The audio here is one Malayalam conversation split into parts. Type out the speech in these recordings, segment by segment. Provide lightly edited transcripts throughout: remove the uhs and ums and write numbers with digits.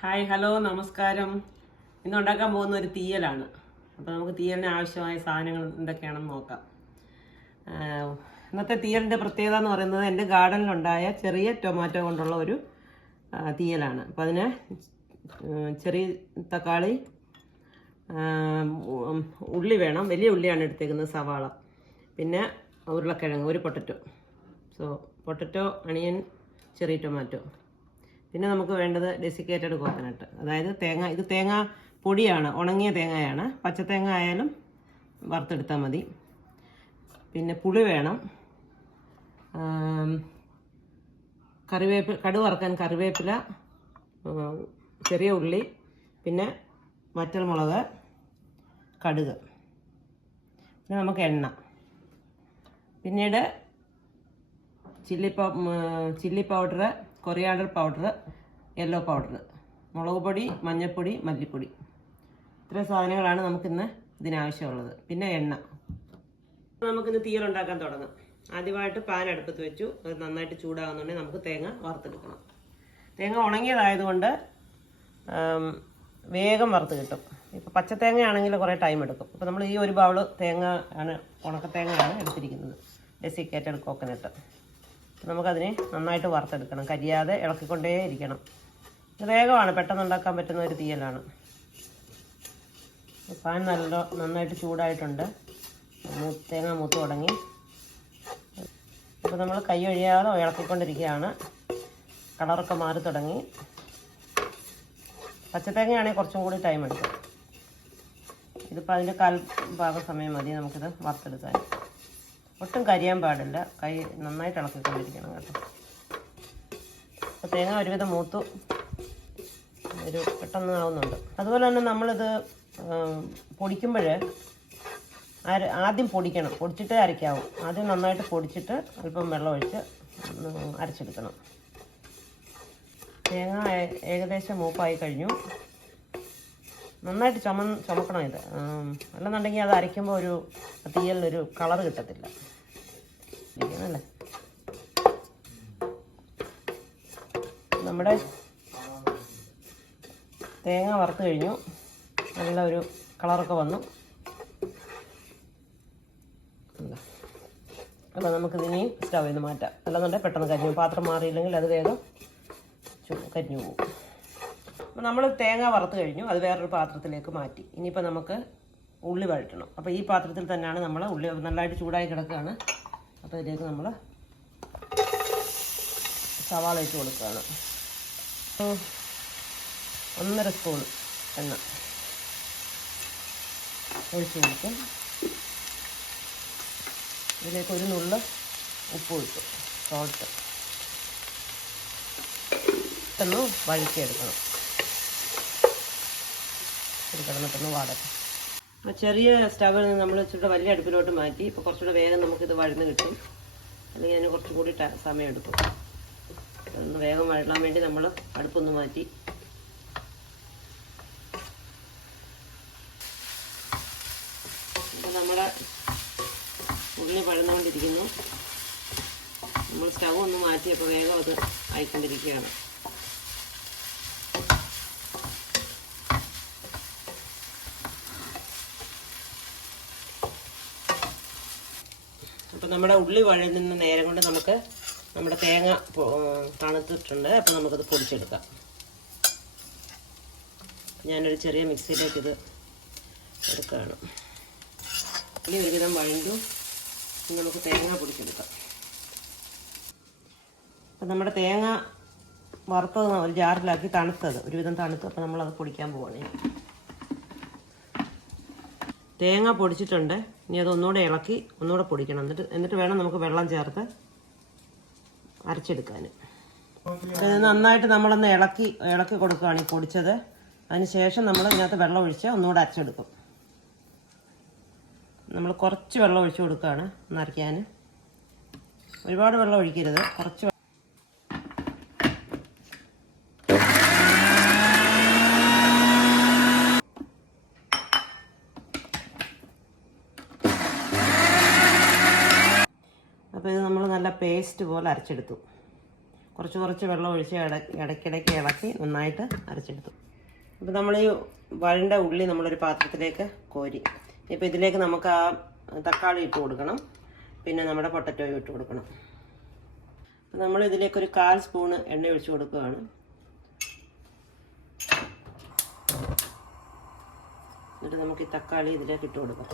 ഹായ് ഹലോ നമസ്കാരം. ഇന്ന് ഉണ്ടാക്കാൻ പോകുന്ന ഒരു തീയലാണ്. അപ്പോൾ നമുക്ക് തീയലിന് ആവശ്യമായ സാധനങ്ങൾ എന്തൊക്കെയാണെന്ന് നോക്കാം. ഇന്നത്തെ തീയലിൻ്റെ പ്രത്യേകത എന്ന് പറയുന്നത് എൻ്റെ ഗാർഡനിലുണ്ടായ ചെറിയ ടൊമാറ്റോ കൊണ്ടുള്ള ഒരു തീയലാണ്. അപ്പോൾ അതിന് ചെറിയ തക്കാളി, ഉള്ളി വേണം. വലിയ ഉള്ളിയാണ് എടുത്തേക്കുന്നത്, സവാള, പിന്നെ ഉരുളക്കിഴങ്ങ്, ഒരു പൊട്ടറ്റോ. പൊട്ടറ്റോ, അണിയൻ, ചെറിയ ടൊമാറ്റോ. പിന്നെ നമുക്ക് വേണ്ടത് ഡെസിക്കേറ്റഡ് കോക്കനട്ട്, അതായത് തേങ്ങ. ഇത് തേങ്ങ പൊടിയാണ്, ഉണങ്ങിയ തേങ്ങയാണ്. പച്ചത്തേങ്ങ ആയാലും വറുത്തെടുത്താൽ മതി. പിന്നെ പുളി വേണം, കടുക് വറുക്കാൻ കറിവേപ്പില, ചെറിയ ഉള്ളി, പിന്നെ വറ്റൽമുളക്, കടുക്, പിന്നെ നമുക്ക് എണ്ണ, പിന്നീട് chilli powder, coriander powder, yellow powder, മുളക് പൊടി, മഞ്ഞൾപ്പൊടി, മല്ലിപ്പൊടി. ഇത്രയും സാധനങ്ങളാണ് നമുക്കിന്ന് ഇതിനാവശ്യമുള്ളത്. പിന്നെ എണ്ണ. നമുക്കിന്ന് തീയലുണ്ടാക്കാൻ തുടങ്ങാം. ആദ്യമായിട്ട് പാൻ അടുപ്പത്ത് വെച്ചു. അത് നന്നായിട്ട് ചൂടാകുന്നുണ്ടെങ്കിൽ നമുക്ക് തേങ്ങ വറുത്തെടുക്കണം. തേങ്ങ ഉണങ്ങിയതായതുകൊണ്ട് വേഗം വറുത്ത് കിട്ടും. ഇപ്പോൾ പച്ചത്തേങ്ങയാണെങ്കിൽ കുറേ ടൈം എടുക്കും. അപ്പോൾ നമ്മൾ ഈ ഒരു ബൗൾ തേങ്ങ ആണ്, ഉണക്കത്തേങ്ങയാണ് എടുത്തിരിക്കുന്നത്, ഡെസിക്കേറ്റഡ് കോക്കനട്ട്. നമുക്കതിനെ നന്നായിട്ട് വറുത്തെടുക്കണം, കരിയാതെ ഇളക്കിക്കൊണ്ടേ ഇരിക്കണം. ഇത് വേഗമാണ്, പെട്ടെന്ന് ഉണ്ടാക്കാൻ പറ്റുന്ന ഒരു തീയലാണ്. പാൻ നന്നായിട്ട് ചൂടായിട്ടുണ്ട്. തേങ്ങ മൂത്ത് തുടങ്ങി. അപ്പോൾ നമ്മൾ കൈ ഒഴിയാതെ ഇളക്കിക്കൊണ്ടിരിക്കുകയാണ്. കളറൊക്കെ മാറി തുടങ്ങി. പച്ചത്തേങ്ങയാണെങ്കിൽ കുറച്ചും കൂടി ടൈം എടുക്കും. ഇതിപ്പോൾ അതിൻ്റെ ഭാഗം സമയം മതി നമുക്കിത് വറുത്തെടുക്കാൻ. ഒട്ടും കരിയാൻ പാടില്ല, കൈ നന്നായിട്ട് ഇളക്കിക്കൊണ്ടിരിക്കണം കേട്ടോ. അപ്പോൾ തേങ്ങ ഒരുവിധം മൂത്തു, പെട്ടെന്ന് ആവുന്നുണ്ട്. അതുപോലെ തന്നെ നമ്മളിത് പൊടിക്കുമ്പോൾ ആദ്യം പൊടിക്കണം, പൊടിച്ചിട്ടേ അരയ്ക്കാവും. ആദ്യം നന്നായിട്ട് പൊടിച്ചിട്ട് അല്പം വെള്ളം ഒഴിച്ച് അരച്ചെടുക്കണം. തേങ്ങ ഏകദേശം മൂപ്പായി കഴിഞ്ഞു. നന്നായിട്ട് ചുമക്കണം ഇത്, അല്ലെന്നുണ്ടെങ്കിൽ അത് അരയ്ക്കുമ്പോൾ ഒരു തീയലിനൊരു കളറ് കിട്ടത്തില്ല. അല്ലേ, നമ്മുടെ തേങ്ങ വറുത്ത് കഴിഞ്ഞു. നല്ല ഒരു കളറൊക്കെ വന്നു. അപ്പോൾ നമുക്കിതിനെയും സ്റ്റൗവിൽ നിന്ന് മാറ്റാം. അല്ലെന്നുണ്ടെങ്കിൽ പെട്ടെന്ന് കരിഞ്ഞു, പാത്രം മാറിയില്ലെങ്കിൽ അത് വേഗം കരിഞ്ഞു പോകും. അപ്പോൾ നമ്മൾ തേങ്ങ വറുത്ത് കഴിഞ്ഞു, അത് വേറൊരു പാത്രത്തിലേക്ക് മാറ്റി. ഇനിയിപ്പോൾ നമുക്ക് ഉള്ളി വഴറ്റണം. അപ്പോൾ ഈ പാത്രത്തിൽ തന്നെയാണ് നമ്മൾ ഉള്ളി നല്ലതായിട്ട് ചൂടായി കിടക്കുകയാണ്. അപ്പോൾ ഇതിലേക്ക് നമ്മൾ സവാള ഇട്ട് കൊടുക്കുകയാണ്. 1.5 സ്പൂൺ എണ്ണ ഒഴിച്ച് കൊടുക്കും. ഇതിലേക്ക് ഒരു നുള്ള് ഉപ്പ് ഒഴിച്ചു, സോൾട്ട് പെട്ടെന്ന് വഴറ്റിയെടുക്കണം. കിടന്നിട്ടൊന്ന് വാടട്ടെ. അപ്പോൾ ചെറിയ സ്റ്റവിൽ നിന്ന് നമ്മൾ ഇച്ചിരി വലിയ അടുപ്പിലോട്ട് മാറ്റി. ഇപ്പോൾ കുറച്ചുകൂടെ വേഗം നമുക്കിത് വഴന്ന് കിട്ടും, അല്ലെങ്കിൽ അതിന് കുറച്ചും കൂടി സമയം എടുക്കും. ഒന്ന് വേഗം വഴലാൻ വേണ്ടി നമ്മൾ അടുപ്പൊന്ന് മാറ്റി. അപ്പോൾ നമ്മുടെ ഉള്ളി വഴന്നുകൊണ്ടിരിക്കുന്നു. നമ്മൾ സ്റ്റൗ ഒന്ന് മാറ്റി, അപ്പോൾ വേഗം അത് ആയിക്കൊണ്ടിരിക്കുകയാണ്. അപ്പോൾ നമ്മുടെ ഉള്ളി വഴന്നുന്ന നേരം കൊണ്ട് നമുക്ക് നമ്മുടെ തേങ്ങ തണുത്തിട്ടുണ്ട്. അപ്പോൾ നമുക്കത് പൊടിച്ചെടുക്കാം. ഞാനൊരു ചെറിയ മിക്സിയിലേക്ക് ഇത് എടുക്കുകയാണ്. ഉള്ളി ഒരുവിധം വഴണ്ടു, നമുക്ക് തേങ്ങ പൊടിച്ചെടുക്കാം. അപ്പം നമ്മുടെ തേങ്ങ വറുത്തത് ഒരു ജാറിലാക്കി തണുത്തത് ഒരുവിധം തണുത്ത്. അപ്പോൾ നമ്മളത് പൊടിക്കാൻ പോവുകയാണ്. തേങ്ങ പൊടിച്ചിട്ടുണ്ട്. ഇനി അത് ഒന്നുകൂടെ ഇളക്കി ഒന്നുകൂടെ പൊടിക്കണം. എന്നിട്ട് വേണം നമുക്ക് വെള്ളം ചേർത്ത് അരച്ചെടുക്കാൻ. ഇത് നന്നായിട്ട് നമ്മളൊന്ന് ഇളക്കി കൊടുക്കുകയാണ് ഈ പൊടിച്ചത്. അതിന് ശേഷം നമ്മൾ ഇതിനകത്ത് വെള്ളം ഒഴിച്ച് ഒന്നുകൂടെ അരച്ചെടുക്കും. നമ്മൾ കുറച്ച് വെള്ളം ഒഴിച്ച് കൊടുക്കുകയാണ് ഒന്ന് അരയ്ക്കാൻ. ഒരുപാട് വെള്ളം ഒഴിക്കരുത്, കുറച്ച്. അപ്പോൾ ഇത് നമ്മൾ നല്ല പേസ്റ്റ് പോലെ അരച്ചെടുത്തു. കുറച്ച് വെള്ളം ഒഴിച്ച് ഇടയ്ക്കിടയ്ക്ക് ഇളക്കി നന്നായിട്ട് അരച്ചെടുത്തു. അപ്പോൾ നമ്മൾ ഈ വഴണ്ട ഉള്ളി നമ്മളൊരു പാത്രത്തിലേക്ക് കോരി. ഇപ്പോൾ ഇതിലേക്ക് നമുക്ക് ആ തക്കാളി ഇട്ട് കൊടുക്കണം, പിന്നെ നമ്മുടെ പൊട്ടറ്റോയും ഇട്ട് കൊടുക്കണം. അപ്പോൾ നമ്മൾ ഇതിലേക്കൊരു 1/4 സ്പൂണ് എണ്ണ ഒഴിച്ച് കൊടുക്കുകയാണ്. എന്നിട്ട് നമുക്ക് ഈ തക്കാളി ഇതിലേക്ക് ഇട്ട് കൊടുക്കാം.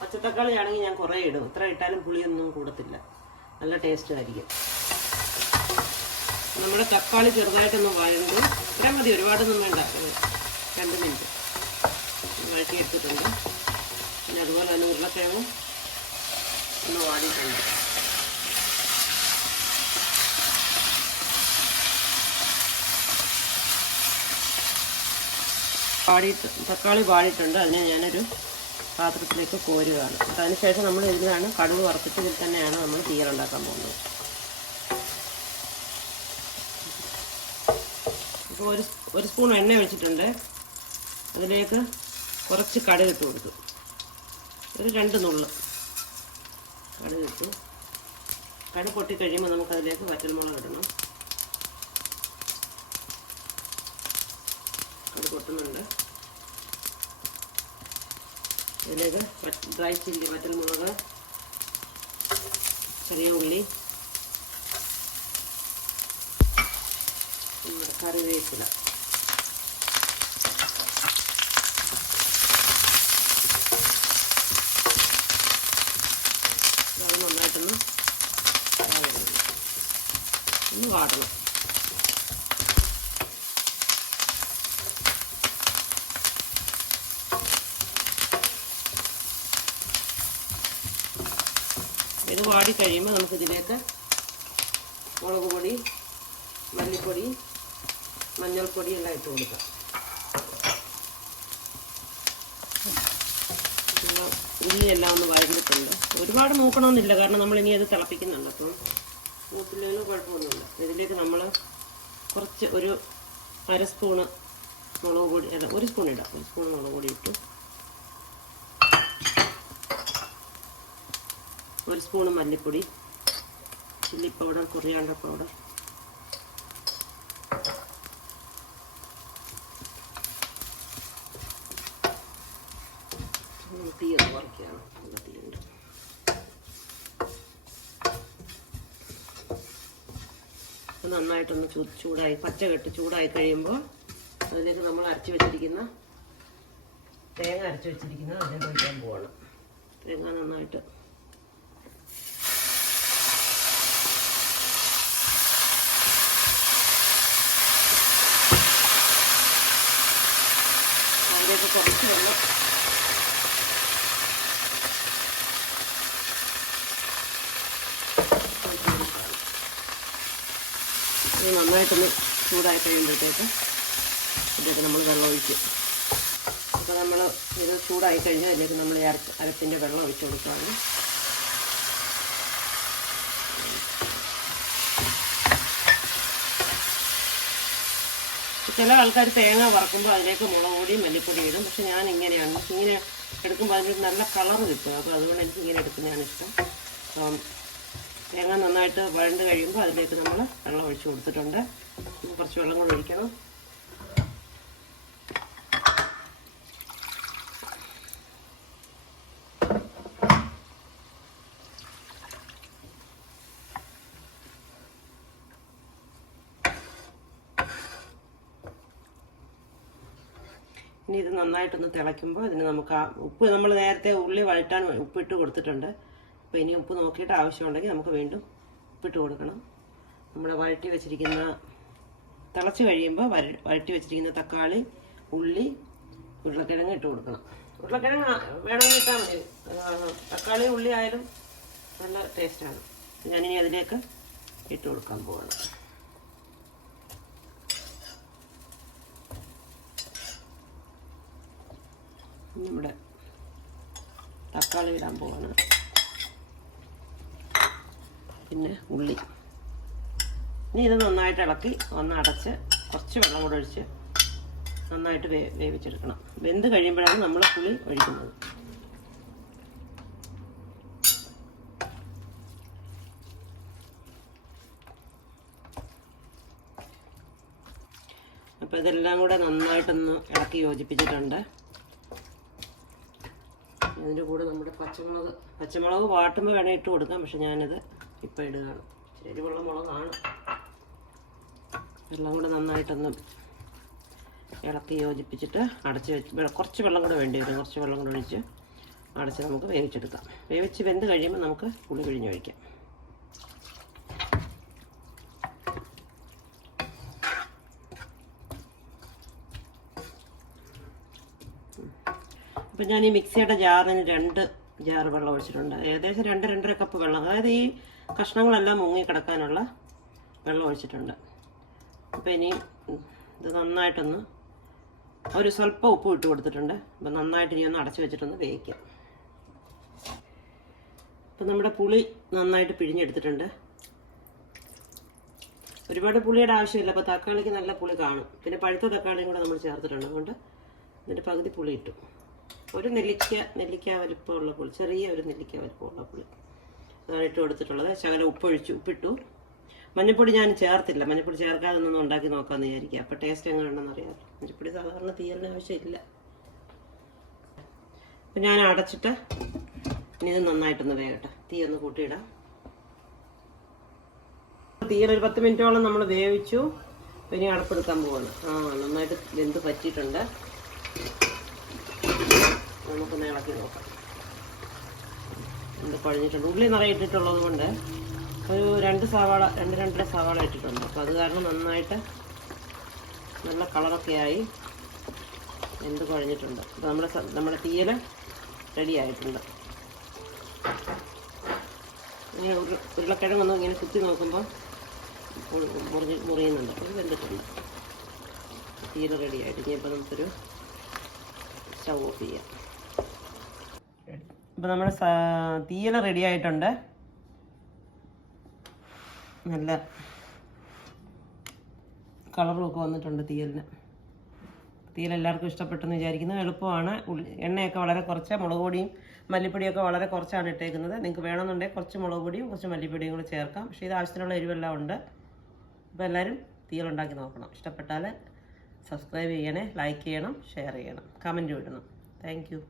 പച്ചത്തക്കാളി ആണെങ്കിൽ ഞാൻ കുറേ ഇടും, ഇത്ര ഇട്ടാലും പുളിയൊന്നും കൂടത്തില്ല, നല്ല ടേസ്റ്റ് ആയിരിക്കും. നമ്മുടെ തക്കാളി ചെറുതായിട്ടൊന്ന് വഴണ്ട്, ഇത്രയും മതി, ഒരുപാടൊന്നും വേണ്ട, 2 മിനിറ്റ് വഴറ്റി എടുത്തിട്ടുണ്ട്. പിന്നെ അതുപോലെ തന്നെ ഉരുളക്കിഴങ്ങും ഒന്ന് വാടിയിട്ടുണ്ട്. തക്കാളി വാടിയിട്ടുണ്ട്. അതിനെ ഞാനൊരു പാത്രത്തിലേക്ക് കോരുകയാണ്. അതിനുശേഷം നമ്മൾ ഇതിലാണ് കടുക് വറുത്തിട്ട് ഇതിൽ തന്നെയാണ് നമ്മൾ തീയലുണ്ടാക്കാൻ പോകുന്നത്. ഇപ്പോൾ ഒരു സ്പൂൺ എണ്ണ ഒഴിച്ചിട്ടുണ്ട്. അതിലേക്ക് കുറച്ച് കടുക് ഇട്ട് കൊടുത്തു, ഒരു 2 നുള്ള് കടുക് ഇട്ടു. കടുക് പൊട്ടിക്കഴിയുമ്പോൾ നമുക്കതിലേക്ക് വറ്റൽമുളക് ഇടണം. കടുക് പൊട്ടുന്നുണ്ട്. ഇതിലേക്ക് ഡ്രൈ ചില്ലി, വറ്റൽമുളക്, ചെറിയ ഉള്ളി, നമ്മുടെ കറിവേപ്പില, അത് നന്നായിട്ടൊന്ന് വാടണം. ഇത് വാടിക്കഴിയുമ്പോൾ നമുക്കിതിലേക്ക് മുളക് പൊടി, മല്ലിപ്പൊടി, മഞ്ഞൾപ്പൊടി എല്ലാം ഇട്ട് കൊടുക്കാം. ഉള്ളിയെല്ലാം ഒന്ന് വഴങ്ങിയിട്ടുണ്ട്. ഒരുപാട് മൂക്കണമെന്നില്ല, കാരണം നമ്മളിനി അത് തിളപ്പിക്കുന്നുണ്ട്. അപ്പം മൂക്കില്ലെങ്കിലും കുഴപ്പമൊന്നുമില്ല. ഇതിലേക്ക് നമ്മൾ കുറച്ച് ഒരു 1/2 സ്പൂണ് മുളക് പൊടി, അല്ല 1 സ്പൂൺ ഇടാം, 1 സ്പൂൺ മുളക് പൊടി ഇട്ടു. 1 സ്പൂണ് മല്ലിപ്പൊടി, ചില്ലി പൗഡർ, കൊറിയാണ്ടർ പൗഡർ, തീയൊന്ന് കുറയ്ക്കുകയാണ്, നല്ല തീയുണ്ട്. നന്നായിട്ടൊന്ന് ചൂടായി, പച്ച കെട്ട് ചൂടായി കഴിയുമ്പോൾ അതിലേക്ക് നമ്മൾ തേങ്ങ അരച്ച് വെച്ചിരിക്കുന്നത് അതിലേക്ക് ഒഴിക്കാൻ പോവാണ്. തേങ്ങ നന്നായിട്ട് അതിലേക്ക് കുറച്ച് വെള്ളം നന്നായിട്ടൊന്ന് ചൂടായി കഴിയുമ്പോഴത്തേക്ക് ഇതിലേക്ക് നമ്മൾ വെള്ളം ഒഴിക്കും. അപ്പോൾ നമ്മൾ ഇത് ചൂടായി കഴിഞ്ഞാൽ അതിലേക്ക് നമ്മൾ അരപ്പിൻ്റെ വെള്ളം ഒഴിച്ച് കൊടുക്കുകയാണ്. ചില ആൾക്കാർ തേങ്ങ വറക്കുമ്പോൾ അതിലേക്ക് മുളക് പൊടി, മല്ലിപ്പൊടി ഇടും. പക്ഷെ ഞാൻ ഇങ്ങനെയാണ്, ഇങ്ങനെ എടുക്കുമ്പോൾ അതിന് നല്ല കളർ കിട്ടും. അപ്പോൾ അതുകൊണ്ട് എനിക്ക് ഇങ്ങനെ എടുക്കുന്നതാണ് ഇഷ്ടം. അപ്പം തേങ്ങ നന്നായിട്ട് വഴണ്ട് കഴിയുമ്പോൾ അതിലേക്ക് നമ്മൾ വെള്ളം ഒഴിച്ച് കൊടുത്തിട്ടുണ്ട്. കുറച്ച് വെള്ളം കൂടെ ഒഴിക്കണം. ഇനി ഇത് നന്നായിട്ടൊന്ന് തിളയ്ക്കുമ്പോൾ ഇതിന് നമുക്ക് ഉപ്പ്, നമ്മൾ നേരത്തെ ഉള്ളി വഴറ്റാൻ ഉപ്പിട്ട് കൊടുത്തിട്ടുണ്ട്. അപ്പോൾ ഇനി ഉപ്പ് നോക്കിയിട്ട് ആവശ്യമുണ്ടെങ്കിൽ നമുക്ക് വീണ്ടും ഉപ്പിട്ട് കൊടുക്കണം. നമ്മൾ വഴറ്റി വെച്ചിരിക്കുന്ന, തിളച്ച് കഴിയുമ്പോൾ വഴറ്റി വെച്ചിരിക്കുന്ന തക്കാളി, ഉള്ളി, ഉരുളക്കിഴങ്ങ് ഇട്ട് കൊടുക്കണം. ഉരുളക്കിഴങ്ങ് വേണമെങ്കിൽ ഇട്ടാൽ മതി, തക്കാളി ഉള്ളി ആയാലും നല്ല ടേസ്റ്റാണ്. ഞാനിനി അതിലേക്ക് ഇട്ട് കൊടുക്കാൻ പോവാണ്. നമ്മുടെ തക്കാളി ഇടാൻ പോവാണ്, പിന്നെ ഉള്ളി. ഇനി ഇത് നന്നായിട്ട് ഇളക്കി ഒന്ന് അടച്ച് കുറച്ച് വെള്ളം കൂടെ ഒഴിച്ച് നന്നായിട്ട് വേവിച്ചെടുക്കണം. വെന്ത് കഴിയുമ്പോഴാണ് നമ്മൾ പുളി ഒഴിക്കുന്നത്. അപ്പോൾ ഇതെല്ലാം കൂടെ നന്നായിട്ടൊന്ന് ഇളക്കി യോജിപ്പിച്ചിട്ടുണ്ട്. അതിൻ്റെ കൂടെ നമ്മുടെ പച്ചമുളക് വാട്ടുമ്പോൾ വേണേൽ ഇട്ട് കൊടുക്കാം. പക്ഷെ ഞാനത് ഇപ്പം ഇടുകയാണ്. എരിവുള്ള മുളകാണ്. എല്ലാം കൂടെ നന്നായിട്ടൊന്ന് ഇളക്കി യോജിപ്പിച്ചിട്ട് അടച്ച് വെച്ച് കുറച്ച് വെള്ളം കൂടെ വേണ്ടി വരും. കുറച്ച് വെള്ളം കൂടെ ഒഴിച്ച് അടച്ച് നമുക്ക് വേവിച്ചെടുക്കാം. വേവിച്ച് വെന്ത് കഴിയുമ്പോൾ നമുക്ക് പുളി പിഴിഞ്ഞൊഴിക്കാം. അപ്പം ഞാൻ ഈ മിക്സിയുടെ ജാറിന് 2 ജാർ വെള്ളം ഒഴിച്ചിട്ടുണ്ട്. ഏകദേശം 2-2.5 കപ്പ് വെള്ളം. അതായത് ഈ കഷ്ണങ്ങളെല്ലാം മുങ്ങി കിടക്കാനുള്ള വെള്ളം ഒഴിച്ചിട്ടുണ്ട്. അപ്പോൾ ഇനി ഇത് നന്നായിട്ടൊന്ന് ഒരു സ്വല്പം ഉപ്പ് ഇട്ട് കൊടുത്തിട്ടുണ്ട്. അപ്പം നന്നായിട്ട് ഇനി ഒന്ന് അടച്ചു വെച്ചിട്ടൊന്ന് വേവിക്കാം. അപ്പം നമ്മുടെ പുളി നന്നായിട്ട് പിഴിഞ്ഞെടുത്തിട്ടുണ്ട്. ഒരുപാട് പുളിയുടെ ആവശ്യമില്ല. അപ്പോൾ തക്കാളിക്ക് നല്ല പുളി കാണും. പിന്നെ പഴുത്ത തക്കാളിയും കൂടെ നമ്മൾ ചേർത്തിട്ടുണ്ട്. അതുകൊണ്ട് ഇതിൻ്റെ പകുതി പുളി ഇട്ടു. ഒരു നെല്ലിക്ക വലിപ്പമുള്ള പുളി, ചെറിയ ഒരു നെല്ലിക്ക വലിപ്പമുള്ള പുളി അതാണ് ഇട്ട് കൊടുത്തിട്ടുള്ളത്. ശകലം ഉപ്പിട്ടു. മഞ്ഞൾപ്പൊടി ഞാൻ ചേർത്തില്ല. മഞ്ഞൾപ്പൊടി ചേർക്കാതെ ഒന്നും ഉണ്ടാക്കി നോക്കാമെന്ന് വിചാരിക്കുക. അപ്പോൾ ടേസ്റ്റ് എങ്ങനെ ഉണ്ടെന്ന് അറിയാമല്ലോ. മഞ്ഞൾപ്പൊടി സാധാരണ തീയലിന് ആവശ്യമില്ല. അപ്പം ഞാൻ അടച്ചിട്ട് ഇനി ഇത് നന്നായിട്ടൊന്ന് വേകട്ടെ. തീ ഒന്ന് കൂട്ടിയിടാം. തീയലൊരു 10 മിനിറ്റോളം നമ്മൾ വേവിച്ചു. ഇനി അടപ്പെടുക്കാൻ പോവാണ്. നന്നായിട്ട് വെന്ത് പറ്റിയിട്ടുണ്ട്. നമുക്കൊന്ന് ഇളക്കി നോക്കാം. ഇത് കുഴഞ്ഞിട്ടുണ്ട്. ഉള്ളി നിറയെ ഇട്ടിട്ടുള്ളത് കൊണ്ട് ഒരു 2-2.5 സവാള ഇട്ടിട്ടുണ്ട്. അപ്പോൾ അത് കാരണം നന്നായിട്ട് നല്ല കളറൊക്കെ ആയി വെന്ത് കുഴഞ്ഞിട്ടുണ്ട്. അപ്പോൾ നമ്മുടെ തീയൽ റെഡി ആയിട്ടുണ്ട്. ഇങ്ങനെ ഉരുളക്കിഴങ്ങൊന്നും ഇങ്ങനെ കുത്തി നോക്കുമ്പോൾ മുറിയുന്നുണ്ട്. അത് വെന്തിട്ടുണ്ട്. തീയൽ റെഡി ആയിട്ട് ഇനിയിപ്പോൾ നമുക്കൊരു സ്റ്റൗ ഓഫ് ചെയ്യാം. ഇപ്പോൾ നമ്മുടെ തീയൽ റെഡി ആയിട്ടുണ്ട്. നല്ല കളറും ഒക്കെ വന്നിട്ടുണ്ട് തീയലിന്. തീയൽ എല്ലാവർക്കും ഇഷ്ടപ്പെട്ടെന്ന് വിചാരിക്കുന്നു. എളുപ്പമാണ്. എണ്ണയൊക്കെ വളരെ കുറച്ച്, മുളക് പൊടിയും മല്ലിപ്പൊടിയൊക്കെ വളരെ കുറച്ചാണ് ഇട്ടേക്കുന്നത്. നിങ്ങൾക്ക് വേണമെന്നുണ്ടെങ്കിൽ കുറച്ച് മുളക് പൊടിയും കുറച്ച് മല്ലിപ്പൊടിയും കൂടി ചേർക്കാം. പക്ഷേ ഇത് ആവശ്യത്തിനുള്ള എരിവെല്ലാം ഉണ്ട്. അപ്പോൾ എല്ലാവരും തീയലുണ്ടാക്കി നോക്കണം. ഇഷ്ടപ്പെട്ടാൽ സബ്സ്ക്രൈബ് ചെയ്യണേ, ലൈക്ക് ചെയ്യണം, ഷെയർ ചെയ്യണം, കമൻറ്റ് ഇടണം. Thank you.